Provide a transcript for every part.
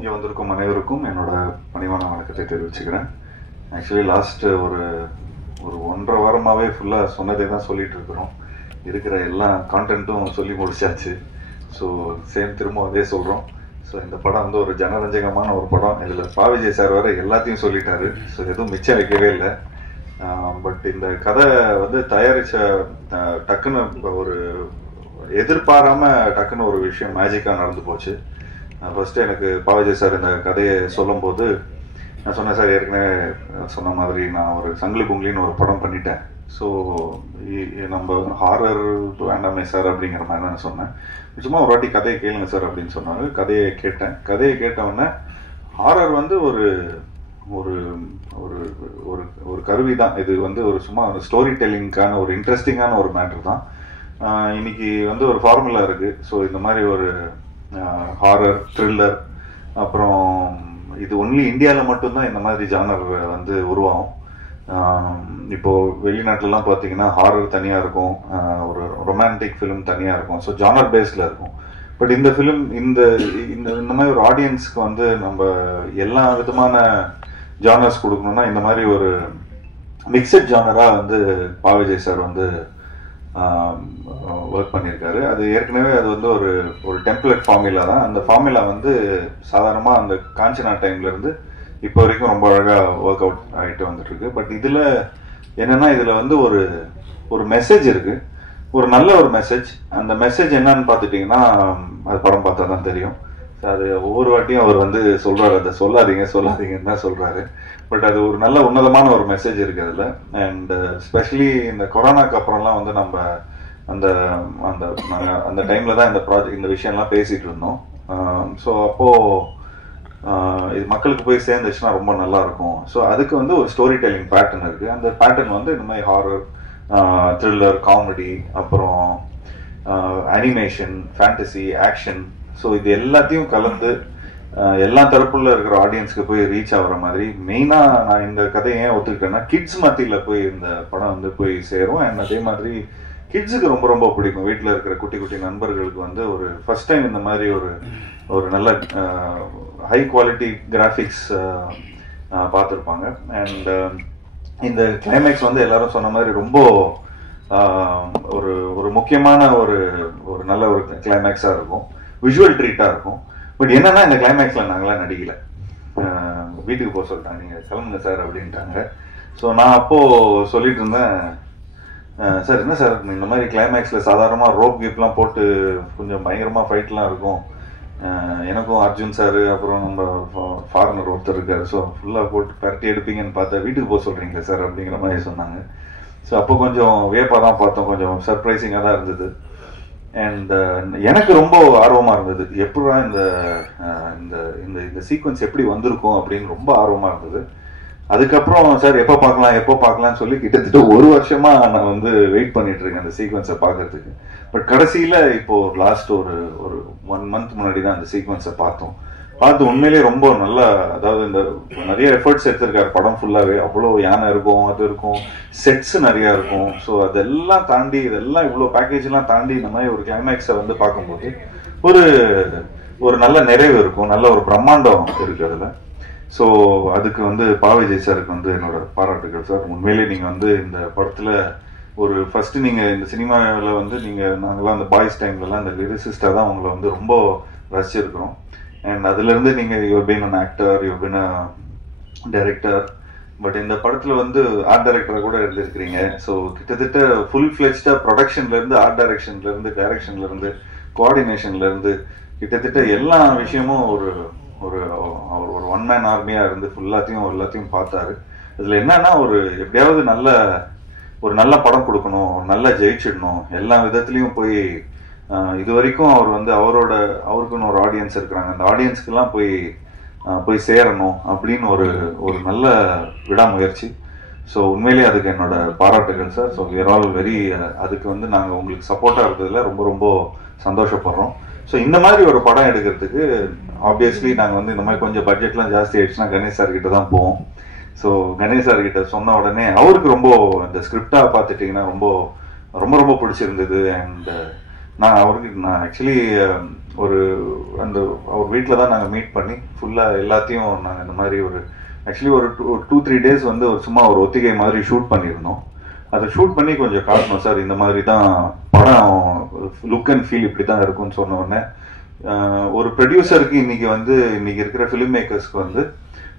இங்கே வந்திருக்கும் அனைவருக்கும் என்னோட பணிவான வணக்கத்தை தெரிவிச்சுக்கிறேன். ஆக்சுவலி லாஸ்ட் ஒரு 1.5 வாரமாகவே ஃபுல்லாக சொன்னதே தான் சொல்லிட்டு இருக்கிறோம். இருக்கிற எல்லா கான்டென்ட்டும் சொல்லி முடிச்சாச்சு. ஸோ சேம் திரும்ப அதே சொல்கிறோம். ஸோ இந்த படம் வந்து ஒரு ஜனரஞ்சகமான ஒரு படம். இதில் பா. விஜய் சார் வர எல்லாத்தையும் சொல்லிட்டாரு. ஸோ எதுவும் மிச்சம் வைக்கவே இல்லை. பட் இந்த கதை வந்து தயாரித்த டக்குன்னு ஒரு எதிர்பாராம டக்குன்னு ஒரு விஷயம் மேஜிக்காக நடந்து போச்சு. ஃபர்ஸ்ட்டு எனக்கு பா. விஜய் சார் இந்த கதையை சொல்லும் போது நான் சொன்னேன், சார் ஏற்கனவே சொன்ன மாதிரி நான் ஒரு சங்கிலி பொங்கலின்னு ஒரு படம் பண்ணிட்டேன். ஸோ நம்ம ஹாரர் வேண்டாமே சார் அப்படிங்கிற மாதிரி தான் நான் சொன்னேன். சும்மா ஒரு வாட்டி கதையை கேளுங்க சார் அப்படின்னு சொன்னாங்க. கதையை கேட்டேன். கதையை கேட்டவுடனே ஹாரர் வந்து ஒரு ஒரு ஒரு ஒரு கருவி தான். இது வந்து ஒரு சும்மா ஒரு ஸ்டோரி டெல்லிங்கான ஒரு இன்ட்ரெஸ்டிங்கான ஒரு மேட்ரு தான். இன்னைக்கு வந்து ஒரு ஃபார்முலா இருக்குது. ஸோ இந்த மாதிரி ஒரு ஹாரர் த்ரில்லர், அப்புறம் இது ஒன்லி இந்தியாவில் மட்டும்தான் இந்த மாதிரி ஜானர் வந்து உருவாகும். இப்போது வெளிநாட்டிலலாம் பார்த்தீங்கன்னா ஹாரர் தனியாக இருக்கும், ஒரு ரொமான்டிக் ஃபிலிம் தனியாக இருக்கும். ஸோ ஜானர் பேஸில் இருக்கும். பட் இந்த ஃபிலிம் இந்த இந்த மாதிரி ஒரு ஆடியன்ஸ்க்கு வந்து நம்ம எல்லா விதமான ஜானர்ஸ் கொடுக்கணும்னா இந்த மாதிரி ஒரு மிக்சட் ஜானராக வந்து பா. விஜய் சார் வந்து ஒர்க் பண்ணியிருக்காரு. அது ஏற்கனவே அது வந்து ஒரு டெம்ப்ளேட் ஃபார்முலா தான். அந்த ஃபார்முலா வந்து சாதாரணமாக அந்த காஞ்சனா டைம்லேருந்து இப்போ வரைக்கும் ரொம்ப அழகாக ஒர்க் அவுட் ஆகிட்டு வந்துட்டுருக்கு. பட் இதில் என்னென்னா இதில் வந்து ஒரு மெசேஜ் இருக்குது, ஒரு நல்ல ஒரு மெசேஜ். அந்த மெசேஜ் என்னன்னு பார்த்துட்டிங்கன்னா அது படம் பார்த்தா தான் தெரியும். அது ஒவ்வொரு வாட்டியும் அவர் வந்து சொல்கிறாரு, அதை சொல்லாதீங்கன்னு தான் சொல்கிறாரு. பட் அது ஒரு நல்ல உன்னதமான ஒரு மெசேஜ் இருக்குது அதில். அண்ட் ஸ்பெஷலி இந்த கொரோனாக்கு அப்புறம்லாம் வந்து நம்ம அந்த டைமில் தான் இந்த விஷயம்லாம் பேசிகிட்டு இருந்தோம். ஸோ அப்போது இது மக்களுக்கு போய் சேர்ந்துச்சுன்னா ரொம்ப நல்லாயிருக்கும். ஸோ அதுக்கு வந்து ஒரு ஸ்டோரி டெல்லிங் பேட்டர்ன் இருக்குது. அந்த பேட்டர்ன் வந்து இந்த மாதிரி ஹாரர், த்ரில்லர், காமெடி, அப்புறம் அனிமேஷன், ஃபேண்டசி, ஆக்ஷன், ஸோ இது எல்லாத்தையும் கலந்து எல்லா தரப்புல இருக்கிற ஆடியன்ஸ்க்கு போய் ரீச் ஆகிற மாதிரி மெயினாக நான் இந்த கதையை ஏன் ஒத்துக்கிட்டேன்னா கிட்ஸ் மத்தியில் போய் இந்த படம் வந்து போய் சேரும். அண்ட் அதே மாதிரி கிட்ஸுக்கு ரொம்ப ரொம்ப பிடிக்கும். வீட்டில் இருக்கிற குட்டி குட்டி நண்பர்களுக்கு வந்து ஒரு ஃபர்ஸ்ட் டைம் இந்த மாதிரி ஒரு நல்ல ஹை குவாலிட்டி கிராஃபிக்ஸ் பார்த்துருப்பாங்க. அண்ட் இந்த கிளைமேக்ஸ் வந்து எல்லாரும் சொன்ன மாதிரி ரொம்ப ஒரு முக்கியமான ஒரு நல்ல ஒரு கிளைமேக்ஸாக இருக்கும், விஷுவல் ட்ரீட்டாக இருக்கும். பட் என்னன்னா இந்த கிளைமேக்ஸில் நாங்களாம் நடிக்கலை. வீட்டுக்கு போக சொல்லிட்டாங்க, நீங்கள் கிளம்புங்க சார் அப்படின்ட்டாங்க. ஸோ நான் அப்போது சொல்லிட்டு இருந்தேன், சார் என்ன சார் இந்த மாதிரி கிளைமேக்ஸில் சாதாரணமாக ரோப் கீப்லாம் போட்டு கொஞ்சம் பயங்கரமாக ஃபைட்லாம் இருக்கும், எனக்கும் அர்ஜுன் சார் அப்புறம் நம்ம ஃபாரினர் ஒருத்தர் இருக்காரு, ஸோ ஃபுல்லாக போட்டு பரட்டி எடுப்பீங்கன்னு பார்த்தா வீட்டுக்கு போக சொல்கிறீங்களே சார் அப்படிங்கிற மாதிரி சொன்னாங்க. ஸோ அப்போ கொஞ்சம் வியப்பாக தான் பார்த்தோம், கொஞ்சம் சர்ப்ரைசிங்காக தான் இருந்தது. அண்ட் எனக்கு ரொம்ப ஆர்வமாக இருந்தது, எப்படா இந்த சீக்வன்ஸ் எப்படி வந்திருக்கும் அப்படின்னு ரொம்ப ஆர்வமாக இருந்தது. அதுக்கப்புறம் சார் எப்போ பார்க்கலாம்னு சொல்லி கிட்டத்தட்ட 1 வருஷமா நான் வந்து வெயிட் பண்ணிட்டு இருக்கேன் அந்த சீக்வன்ஸை பார்க்கறதுக்கு. பட் கடைசியில் இப்போ லாஸ்ட் ஒரு 1 மந்த் முன்னாடி தான் அந்த சீக்வன்ஸை பார்த்து உண்மையிலேயே ரொம்ப நல்லா, அதாவது இந்த நிறைய எஃபர்ட்ஸ் எடுத்திருக்காரு படம் ஃபுல்லாகவே. அவ்வளோ யானை இருக்கும், அது இருக்கும், செட்ஸ் நிறையா இருக்கும். ஸோ அதெல்லாம் தாண்டி இதெல்லாம் இவ்வளோ பேக்கேஜ்லாம் தாண்டி இந்த மாதிரி ஒரு கிளைமேக்ஸை வந்து பார்க்கும்போது ஒரு நல்ல நிறைவு இருக்கும், நல்ல ஒரு பிரம்மாண்டம் இருக்குது அதில். ஸோ அதுக்கு வந்து பா. விஜய் சாருக்கு வந்து என்னோட பாராட்டுகள் சார். உண்மையிலேயே நீங்கள் வந்து இந்த படத்தில் ஒரு ஃபர்ஸ்ட் நீங்கள் இந்த சினிமாவில் வந்து நாங்களாம் அந்த பாய்ஸ் டைம்லலாம் இந்த லிரிசிஸ்டாக தான் உங்களை வந்து ரொம்ப ரசிச்சிருக்கிறோம். அண்ட் அதுலேருந்து நீங்கள் you been an actor, you been a director. But இந்த படத்தில் வந்து ஆர்ட் டைரக்டராக கூட இருந்திருக்கிறீங்க. ஸோ கிட்டத்தட்ட ஃபுல் ஃப்ளெஜ்டாக ப்ரொடக்ஷன்லேருந்து, ஆர்ட் டைரக்ஷன்லேருந்து, கோஆர்டினேஷன்லேருந்து கிட்டத்தட்ட எல்லா விஷயமும் ஒரு ஒன் மேன் ஆர்மியாக இருந்து எல்லாத்தையும் பார்த்தாரு. இதில் என்னன்னா எப்படியாவது ஒரு நல்ல படம் கொடுக்கணும், நல்லா ஜெயிச்சிடணும், எல்லா விதத்துலையும் போய் இது வரைக்கும் அவர் வந்து அவருக்குன்னு ஒரு ஆடியன்ஸ் இருக்கிறாங்க, அந்த ஆடியன்ஸ்க்கெல்லாம் போய் சேரணும் அப்படின்னு ஒரு நல்ல விடாமுயற்சி. ஸோ உண்மையிலேயே அதுக்கு என்னோட பாராட்டுகள் sir. So we are all very அதுக்கு வந்து நாங்கள் உங்களுக்கு சப்போர்ட்டாக இருக்கிறதுல ரொம்ப ரொம்ப சந்தோஷப்படுறோம். ஸோ இந்த மாதிரி ஒரு படம் எடுக்கிறதுக்கு ஆப்வியஸ்லி நாங்கள் வந்து இந்த மாதிரி கொஞ்சம் பட்ஜெட்லாம் ஜாஸ்தி ஆயிடுச்சுன்னா கணேஷ் சார் கிட்ட தான் போவோம். ஸோ கணேஷ் சார் கிட்ட சொன்ன உடனே அவருக்கு ரொம்ப இந்த ஸ்கிரிப்டாக பார்த்துட்டிங்கன்னா ரொம்ப ரொம்ப ரொம்ப பிடிச்சிருந்தது. அண்ட் நான் ஆக்சுவலி ஒரு அந்த அவர் வீட்டில் தான் நாங்கள் மீட் பண்ணி ஃபுல்லாக எல்லாத்தையும் நாங்கள் இந்த மாதிரி ஒரு ஆக்சுவலி ஒரு 2-3 days வந்து ஒரு சும்மா ஒரு ஒத்திகை மாதிரி ஷூட் பண்ணியிருந்தோம். அதை ஷூட் பண்ணி கொஞ்சம் காட்டணும் சார், இந்த மாதிரி தான் படம் லுக் அண்ட் ஃபீல் இப்படி தான் இருக்கும்னு சொன்ன உடனே ஒரு ப்ரொடியூசருக்கு இன்னைக்கு இருக்கிற ஃபிலிம் மேக்கர்ஸ்க்கு வந்து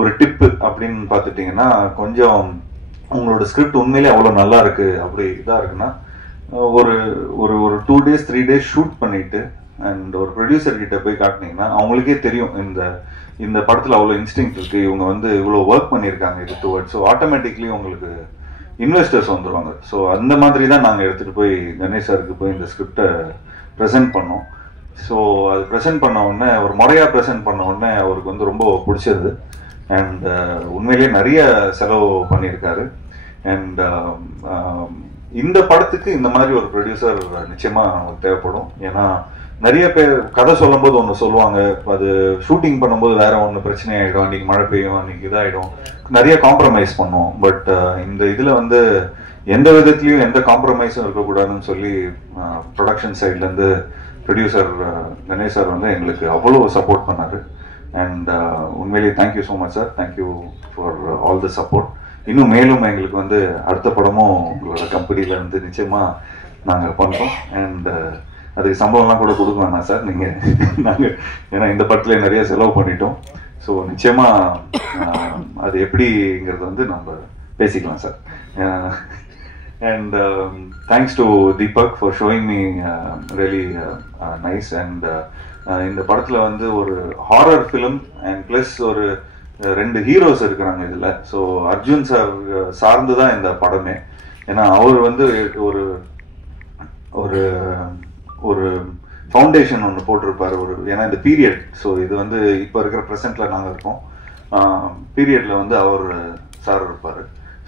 ஒரு டிப்பு அப்படின்னு பார்த்துட்டிங்கன்னா, கொஞ்சம் உங்களோட ஸ்கிரிப்ட் உண்மையிலே அவ்வளோ நல்லா இருக்கு அப்படி இதாக இருக்குன்னா ஒரு ஒரு ஒரு 2 days 3 days ஷூட் பண்ணிட்டு அண்ட் ஒரு ப்ரொடியூசர் கிட்ட போய் காட்டினீங்கன்னா அவங்களுக்கே தெரியும் இந்த படத்தில் அவ்வளோ இன்ஸ்டிங் இருக்கு, இவங்க வந்து இவ்வளோ ஒர்க் பண்ணியிருக்காங்க இது டுவர்ட்ஸ். ஸோ ஆட்டோமேட்டிக்லி உங்களுக்கு இன்வெஸ்டர்ஸ் வந்துடுவாங்க. ஸோ அந்த மாதிரி தான் நாங்கள் எடுத்துகிட்டு போய் கணேஷ் சாருக்கு போய் இந்த ஸ்கிரிப்டை ப்ரெசென்ட் பண்ணோம். ஸோ அது ப்ரெசென்ட் பண்ண உடனே ஒரு முறையாக ப்ரெசென்ட் பண்ண உடனே அவருக்கு வந்து ரொம்ப பிடிச்சது. அண்ட் உண்மையிலேயே நிறைய செலவு பண்ணியிருக்காரு. அண்ட் இந்த படத்துக்கு இந்த மாதிரி ஒரு ப்ரொடியூசர் நிச்சயமாக நமக்கு தேவைப்படும். ஏன்னா நிறைய பேர் கதை சொல்லும் போது ஒன்று சொல்லுவாங்க, அது ஷூட்டிங் பண்ணும்போது வேற ஒன்று பிரச்சனை ஆகிடும், அன்றைக்கி மழை பெய்யும், அன்றைக்கி இதாகிடும், நிறைய காம்ப்ரமைஸ் பண்ணுவோம். பட் இந்த இதில் வந்து எந்த விதத்துலையும் எந்த காம்ப்ரமைஸும் இருக்கக்கூடாதுன்னு சொல்லி ப்ரொடக்ஷன் சைட்லேருந்து ப்ரொடியூசர் கணேஷ் சார் வந்து எங்களுக்கு அவ்வளோ சப்போர்ட் பண்ணார். அண்ட் உண்மையிலேயே thank you so much sir, thank you for all the support. இன்னும் மேலும் எங்களுக்கு வந்து அடுத்த படமும் உங்களோட கம்பெனியில் வந்து நிச்சயமாக நாங்கள் பண்ணுறோம். அண்ட் அதுக்கு சம்பளம்லாம் கூட கொடுக்க வேணாம் சார் நாங்கள், ஏன்னா இந்த படத்துல நிறைய செலவு பண்ணிட்டோம். ஸோ நிச்சயமாக அது எப்படிங்கிறது வந்து நம்ம பேசிக்கலாம் sir. And thanks to Deepak for showing me really nice. And இந்த படத்தில் வந்து ஒரு ஹாரர் ஃபிலிம் அண்ட் ப்ளஸ் ஒரு 2 ஹீரோஸ் இருக்கிறாங்க இதில். ஸோ அர்ஜுன் சார் சார்ந்து தான் இந்த படமே. ஏன்னா அவர் வந்து ஒரு ஒரு ஒரு ஃபவுண்டேஷன் ஒன்று போட்டிருப்பார் ஏன்னா இந்த பீரியட். ஸோ இது வந்து இப்போ இருக்கிற ப்ரெசென்ட்ல நாங்கள் இருக்கோம், பீரியட்ல வந்து அவர் சார் இருப்பார்.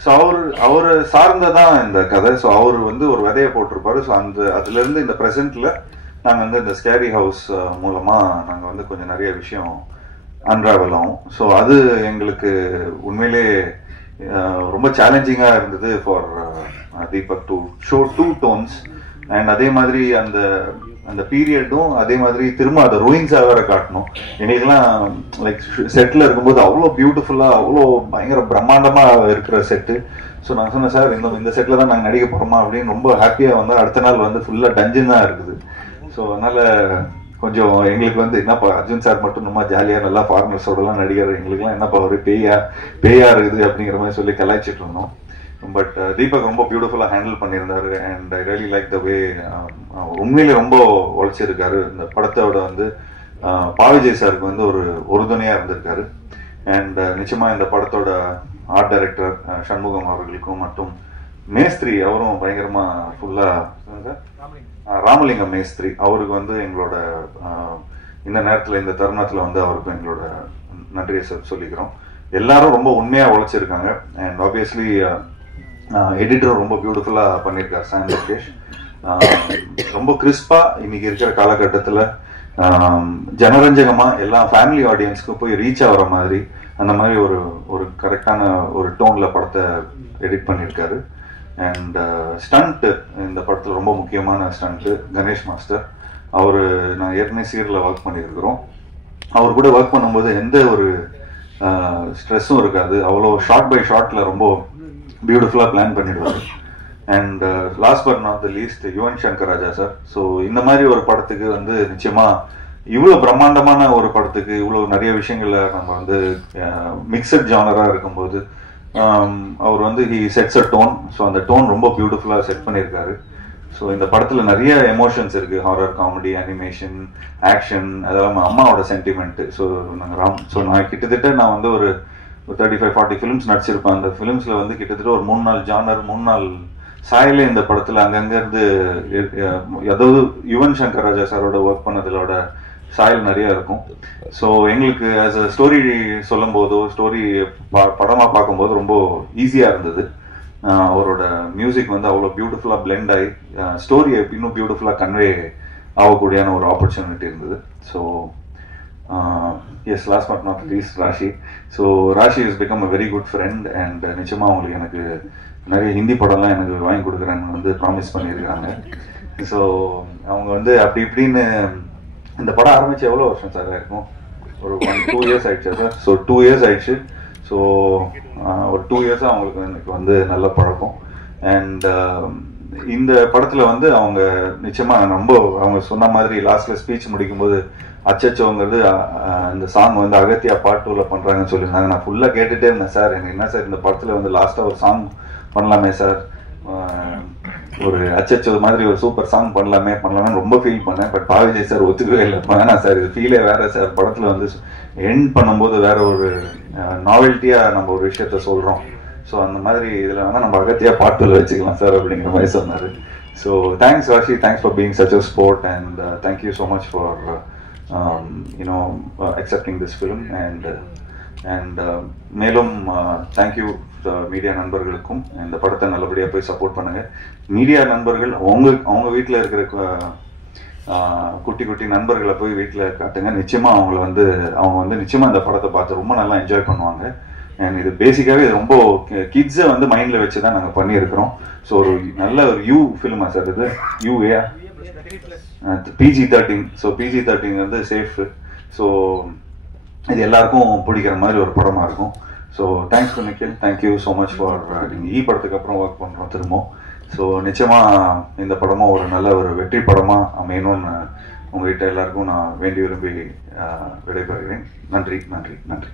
ஸோ அவர் சார்ந்ததான் இந்த கதை. ஸோ அவர் வந்து ஒரு விதையை போட்டிருப்பாரு. ஸோ அதுலேருந்து இந்த ப்ரெசென்ட்ல நாங்கள் வந்து இந்த ஸ்கேரி ஹவுஸ் மூலமாக நாங்கள் வந்து கொஞ்சம் நிறைய விஷயம் அன்ராவல் ஆகும். ஸோ அது எங்களுக்கு உண்மையிலே ரொம்ப சேலஞ்சிங்காக இருந்தது for Deepak to show 2 tones. And அதே மாதிரி அந்த பீரியடும் அதே மாதிரி திரும்ப அதை ரூயின்ஸாக வேற காட்டணும். எங்களுக்கெல்லாம் லைக் செட்டில் இருக்கும்போது அவ்வளோ பியூட்டிஃபுல்லாக அவ்வளோ பயங்கர பிரம்மாண்டமாக இருக்கிற செட்டு. ஸோ நான் சொன்னேன் சார், இந்த செட்டில் தான் நாங்கள் நடிக்க போகிறோமா அப்படின்னு ரொம்ப ஹாப்பியாக வந்தால் அடுத்த நாள் வந்து ஃபுல்லாக டஞ்சன் தான் இருக்குது. ஸோ அதனால் கொஞ்சம் எங்களுக்கு வந்து என்னப்பா அர்ஜுன் சார் மட்டும் நம்ம ஜாலியாக நல்லா ஃபாரினர்ஸோடலாம் நடிகர், எங்களுக்குலாம் என்னப்பா ஒரு பேயா இருக்குது அப்படிங்கிற மாதிரி சொல்லி கலாய்ச்சிட்டு இருந்தோம். பட் தீபக் ரொம்ப பியூட்டிஃபுல்லாக ஹேண்டில் பண்ணியிருந்தாரு. And I really like the way உண்மையிலே ரொம்ப உழைச்சிருக்காரு. இந்த படத்தோட வந்து பாவிஜய் சாருக்கு வந்து ஒரு உறுதுணையாக இருந்திருக்காரு. அண்ட் நிச்சயமாக இந்த படத்தோட ஆர்ட் டைரக்டர் சண்முகம் அவர்களுக்கும் மற்றும் மேஸ்திரி அவரும் பயங்கரமாக ஃபுல்லாக ராமலிங்கம் மேஸ்திரி அவருக்கு வந்து எங்களோட இந்த நேரத்தில் இந்த தருணத்தில் வந்து அவருக்கும் எங்களோட நன்றியை சொல்லிக்கிறோம். எல்லாரும் ரொம்ப உண்மையாக உழைச்சிருக்காங்க. அண்ட் ஆப்வியஸ்லி எடிட்டர் ரொம்ப பியூட்டிஃபுல்லாக பண்ணியிருக்கார் சாம் லோகேஷ். ரொம்ப கிறிஸ்பாக இன்னைக்கு இருக்கிற காலகட்டத்தில் ஜனரஞ்சகமாக எல்லா ஃபேமிலி ஆடியன்ஸ்க்கும் போய் ரீச் ஆகிற மாதிரி அந்த மாதிரி ஒரு கரெக்டான ஒரு டோனில் படத்தை எடிட் பண்ணியிருக்காரு. அண்ட் ஸ்டண்ட்டு இந்த படத்தில் ரொம்ப முக்கியமான ஸ்டண்ட்டு கணேஷ் மாஸ்டர். நான் ஏற்கனவே சீரியலில் ஒர்க் பண்ணியிருக்கிறோம். அவர் கூட ஒர்க் பண்ணும்போது எந்த ஒரு ஸ்ட்ரெஸ்ஸும் இருக்காது. அவ்வளோ ஷார்ட் பை ஷார்ட்டில் ரொம்ப பியூட்டிஃபுல்லாக பிளான் பண்ணிடுவார். And last but not the least Yuvan Shankar Raja sir. So இந்த மாதிரி ஒரு படத்துக்கு வந்து நிச்சயமாக இவ்வளோ பிரம்மாண்டமான ஒரு படத்துக்கு இவ்வளோ நிறைய விஷயங்களை நம்ம வந்து மிக்சட் ஜானராக இருக்கும்போது அவர் வந்து he sets a tone. So அந்த டோன் ரொம்ப பியூட்டிஃபுல்லாக செட் பண்ணியிருக்காரு. ஸோ இந்த படத்தில் நிறைய எமோஷன்ஸ் இருக்குது, ஹாரர், காமெடி, அனிமேஷன், ஆக்ஷன், அதெல்லாம் அம்மாவோட சென்டிமெண்ட்டு. ஸோ நான் கிட்டத்தட்ட நான் வந்து ஒரு 35-40 ஃபிலிம்ஸ் நடிச்சிருப்பேன். அந்த ஃபிலிம்ஸில் வந்து கிட்டத்தட்ட ஒரு 3-4 ஜானர் 3-4 சாயலே இந்த படத்தில் அங்கங்கேருந்து அதாவது யுவன் சங்கர் ராஜா சாரோட ஒர்க் பண்ணதோட சாயல் நிறைய இருக்கும். ஸோ எங்களுக்கு ஆஸ் அ ஸ்டோரி சொல்லும் போதோ ஸ்டோரி படமாக பார்க்கும்போது ரொம்ப ஈஸியாக இருந்தது. அவரோட மியூசிக் வந்து அவ்வளோ பியூட்டிஃபுல்லாக பிளெண்ட் ஆகி ஸ்டோரியை இன்னும் பியூட்டிஃபுல்லாக கன்வே ஆகக்கூடியான ஒரு ஆப்பர்ச்சுனிட்டி இருந்தது. So yes, last but not least Rashi. So Rashi is become a very good friend. And நிச்சயமாக அவங்களுக்கு எனக்கு நிறைய ஹிந்தி படம்லாம் எனக்கு வாங்கி கொடுக்குறேன்னு வந்து ப்ராமிஸ் பண்ணியிருக்காங்க. ஸோ அவங்க வந்து அப்படி இப்படின்னு இந்த படம் ஆரம்பிச்சு எவ்வளோ வருஷம் சார் இருக்கும்? ஒரு 2 இயர்ஸ் ஆயிடுச்சு சார். ஸோ 2 இயர்ஸ் ஆயிடுச்சு. ஸோ ஒரு 2 இயர்ஸாக அவங்களுக்கு எனக்கு வந்து நல்ல பழக்கம். அண்ட் இந்த படத்தில் வந்து அவங்க நிச்சயமாக ரொம்ப அவங்க சொன்ன மாதிரி லாஸ்ட்டில் ஸ்பீச் முடிக்கும்போது அச்சச்சோங்கிறது இந்த சாங் வந்து அகத்தியா பார்ட் 2ல பண்ணுறாங்கன்னு சொல்லியிருந்தாங்க. நான் ஃபுல்லாக கேட்டுகிட்டே இருந்தேன். சார் எனக்கு என்ன சார் இந்த படத்தில் வந்து லாஸ்ட்டாக ஒரு சாங் பண்ணலாமே சார், ஒரு அச்சச்சோ மாதிரி ஒரு சூப்பர் சாங் பண்ணலாமே ரொம்ப ஃபீல் பண்ணேன். பட் பாவிஜய் சார் ஒத்துக்கவே இல்லை. வேணாம் சார், இது ஃபீலே வேற சார், படத்தில் வந்து எண்ட் பண்ணும்போது வேற ஒரு நாவல்ட்டியாக நம்ம ஒரு விஷயத்த சொல்கிறோம். ஸோ அந்த மாதிரி இதில் வேணால் நம்ம அகத்தியா பார்ட் 2ல வச்சுக்கலாம் சார் அப்படிங்கிற மாதிரி சொன்னார். So thanks Raashi, thanks for being such a sport and thank you so much for accepting this film and மேலும் தேங்க்யூ மீடியா நண்பர்களுக்கும். இந்த படத்தை நல்லபடியாக போய் சப்போர்ட் பண்ணுங்க. மீடியா நண்பர்கள் அவங்க வீட்டில் இருக்கிற குட்டி குட்டி நண்பர்களை போய் வீட்டில் காட்டுங்க. நிச்சயமாக அவங்க வந்து நிச்சயமாக இந்த படத்தை பார்த்து ரொம்ப நல்லா என்ஜாய் பண்ணுவாங்க. அண்ட் இது பேசிக்காகவே இது ரொம்ப கிட்ஸை வந்து மைண்டில் வச்சு தான் நாங்கள் பண்ணியிருக்கிறோம். ஸோ ஒரு நல்ல ஒரு யூ ஃபிலிமா சார் இது? UA PG-13. ஸோ PG-13 வந்து சேஃப். ஸோ இது எல்லாருக்கும் பிடிக்கிற மாதிரி ஒரு படமாக இருக்கும். So thanks to Nikhil, thank you so much for நீங்கள் படத்துக்கு அப்புறம் ஒர்க் பண்ணுறோம் திரும்ப. ஸோ நிச்சயமாக இந்த படமும் ஒரு நல்ல ஒரு வெற்றி படமாக அமையணும்னு உங்கள்கிட்ட எல்லாருக்கும் நான் வேண்டி விரும்பி விடைபெறுகிறேன். நன்றி நன்றி நன்றி.